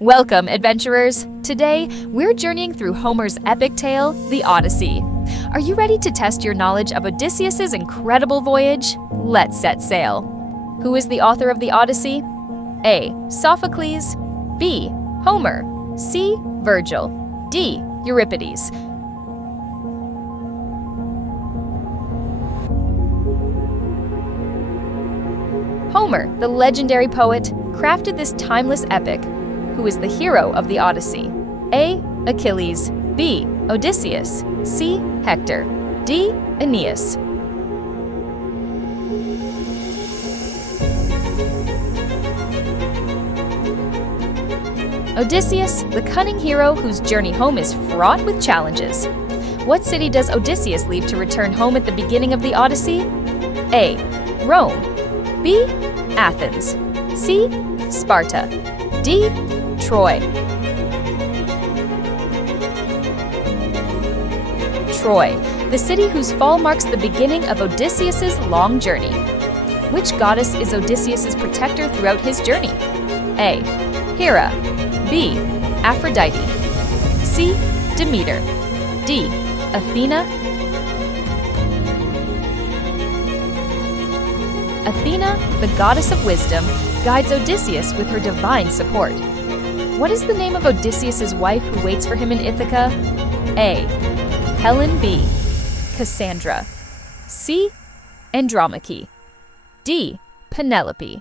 Welcome, adventurers! Today, we're journeying through Homer's epic tale, the Odyssey. Are you ready to test your knowledge of Odysseus' incredible voyage? Let's set sail. Who is the author of the Odyssey? A. Sophocles. B. Homer. C. Virgil. D. Euripides. Homer, the legendary poet, crafted this timeless epic. Who is the hero of the Odyssey? A. Achilles. B. Odysseus. C. Hector. D. Aeneas. Odysseus, the cunning hero whose journey home is fraught with challenges. What city does Odysseus leave to return home at the beginning of the Odyssey? A. Rome. B. Athens. C. Sparta. D. Troy. Troy, the city whose fall marks the beginning of Odysseus' long journey. Which goddess is Odysseus' protector throughout his journey? A. Hera. B. Aphrodite. C. Demeter. D. Athena. Athena, the goddess of wisdom, guides Odysseus with her divine support. What is the name of Odysseus' wife who waits for him in Ithaca? A. Helen. B. Cassandra. C. Andromache. D. Penelope.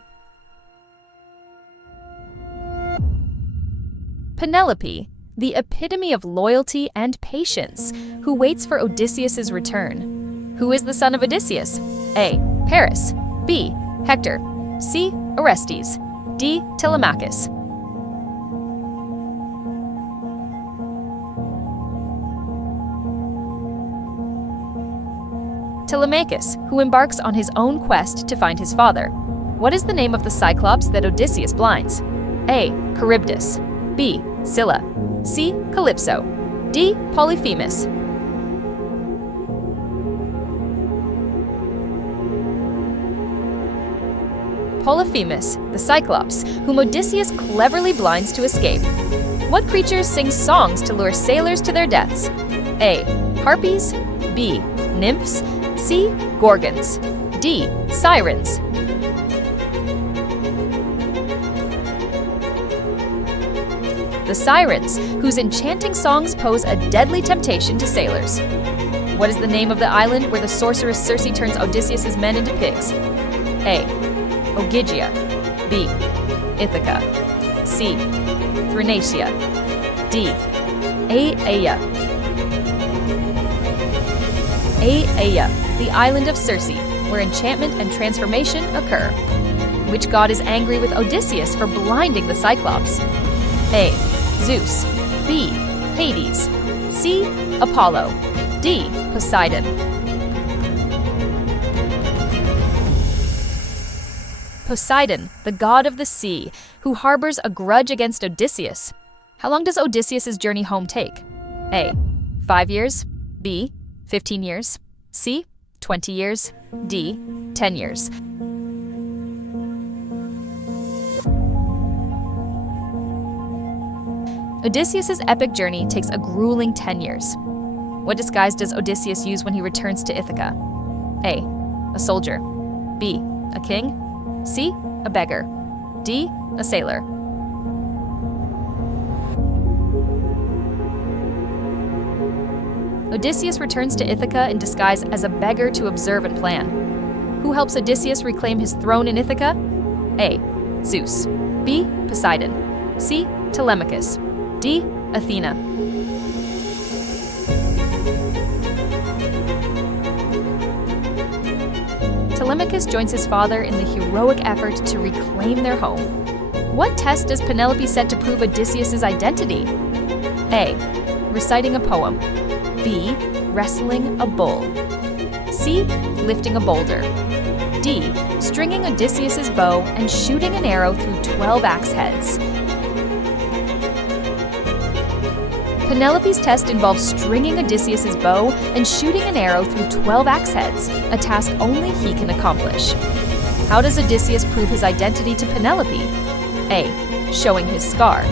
Penelope, the epitome of loyalty and patience, who waits for Odysseus' return. Who is the son of Odysseus? A. Paris. B. Hector. C. Orestes. D. Telemachus. Telemachus, who embarks on his own quest to find his father. What is the name of the Cyclops that Odysseus blinds? A. Charybdis. B. Scylla. C. Calypso. D. Polyphemus. Polyphemus, the Cyclops, whom Odysseus cleverly blinds to escape. What creatures sing songs to lure sailors to their deaths? A. Harpies. B. Nymphs. C. Gorgons. D. Sirens. The Sirens, whose enchanting songs pose a deadly temptation to sailors. What is the name of the island where the sorceress Circe turns Odysseus' men into pigs? A. Ogygia. B. Ithaca. C. Thrinacia. D. Aea. Aea, the island of Circe, where enchantment and transformation occur. Which god is angry with Odysseus for blinding the Cyclops? A. Zeus. B. Hades. C. Apollo. D. Poseidon. Poseidon, the god of the sea, who harbors a grudge against Odysseus. How long does Odysseus' journey home take? A. 5 years. B. 15 years. C. 20 years. D. 10 years. Odysseus' epic journey takes a grueling 10 years. What disguise does Odysseus use when he returns to Ithaca? A. A soldier. B. A king. C. A beggar. D. A sailor. Odysseus returns to Ithaca in disguise as a beggar to observe and plan. Who helps Odysseus reclaim his throne in Ithaca? A. Zeus. B. Poseidon. C. Telemachus. D. Athena. Telemachus joins his father in the heroic effort to reclaim their home. What test does Penelope set to prove Odysseus' identity? A. Reciting a poem. B. Wrestling a bull. C. Lifting a boulder. D. Stringing Odysseus' bow and shooting an arrow through 12 axe heads. Penelope's test involves stringing Odysseus' bow and shooting an arrow through 12 axe heads, a task only he can accomplish. How does Odysseus prove his identity to Penelope? A. Showing his scar.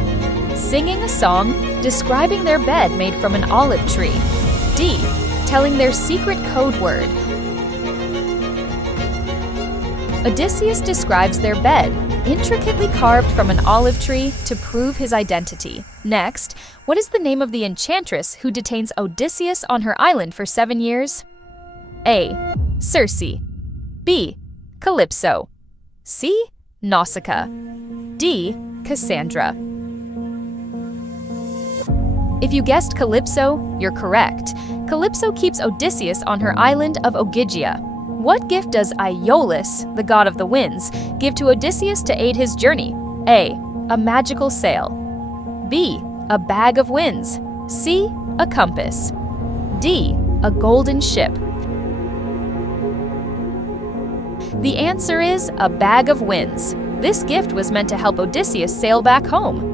Singing a song describing their bed made from an olive tree. D. Telling their secret code word. Odysseus describes their bed, intricately carved from an olive tree, to prove his identity. Next, what is the name of the enchantress who detains Odysseus on her island for 7 years? A. Circe. B. Calypso. C. Nausicaa. D. Cassandra. If you guessed Calypso, you're correct. Calypso keeps Odysseus on her island of Ogygia. What gift does Aeolus, the god of the winds, give to Odysseus to aid his journey? A. A magical sail. B. A bag of winds. C. A compass. D. A golden ship. The answer is a bag of winds. This gift was meant to help Odysseus sail back home.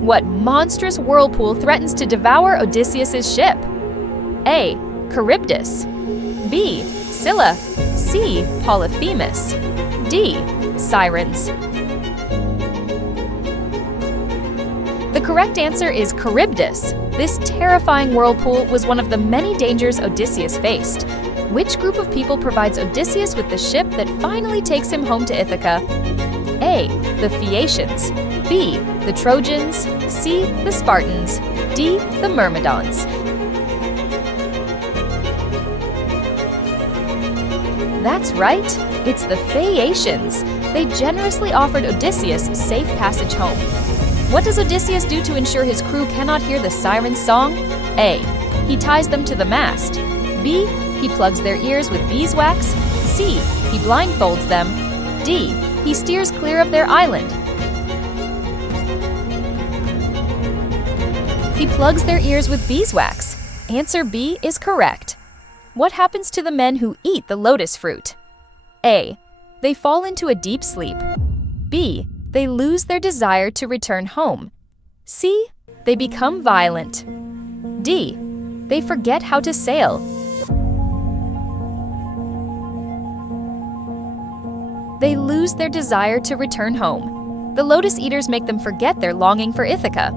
What monstrous whirlpool threatens to devour Odysseus's ship? A. Charybdis. B. Scylla. C. Polyphemus. D. Sirens. The correct answer is Charybdis. This terrifying whirlpool was one of the many dangers Odysseus faced. Which group of people provides Odysseus with the ship that finally takes him home to Ithaca? A. The Phaeacians. B. The Trojans. C. The Spartans. D. The Myrmidons. That's right, it's the Phaeacians. They generously offered Odysseus safe passage home. What does Odysseus do to ensure his crew cannot hear the siren's song? A. He ties them to the mast. B. He plugs their ears with beeswax. C. He blindfolds them. D. He steers clear of their island. He plugs their ears with beeswax. Answer B is correct. What happens to the men who eat the lotus fruit? A. They fall into a deep sleep. B. They lose their desire to return home. C. They become violent. D. They forget how to sail. They lose their desire to return home. The lotus eaters make them forget their longing for Ithaca.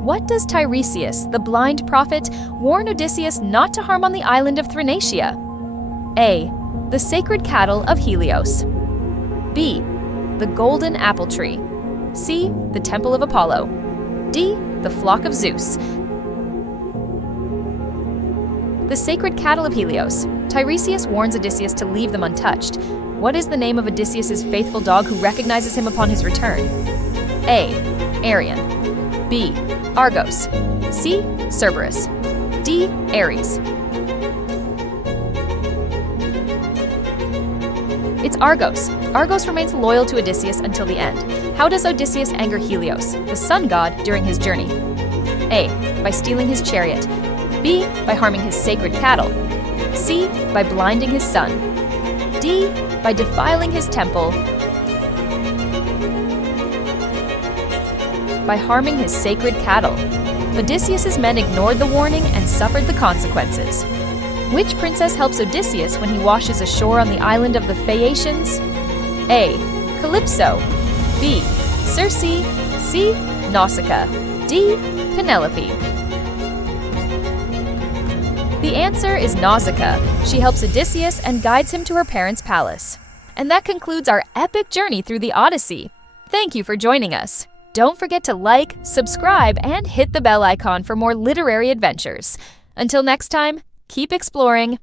What does Tiresias, the blind prophet, warn Odysseus not to harm on the island of Thrinacia? A. The sacred cattle of Helios. B. The golden apple tree. C. The temple of Apollo. D. The flock of Zeus. The sacred cattle of Helios. Tiresias warns Odysseus to leave them untouched. What is the name of Odysseus's faithful dog who recognizes him upon his return? A. Arion. B. Argos. C. Cerberus. D. Ares. It's Argos. Argos remains loyal to Odysseus until the end. How does Odysseus anger Helios, the sun god, during his journey? A. By stealing his chariot. B. By harming his sacred cattle. C. By blinding his son. D. By defiling his temple. By harming his sacred cattle. Odysseus's men ignored the warning and suffered the consequences. Which princess helps Odysseus when he washes ashore on the island of the Phaeacians? A. Calypso. B. Circe. C. Nausicaa. D. Penelope. The answer is Nausicaa. She helps Odysseus and guides him to her parents' palace. And that concludes our epic journey through the Odyssey. Thank you for joining us. Don't forget to like, subscribe, and hit the bell icon for more literary adventures. Until next time, keep exploring,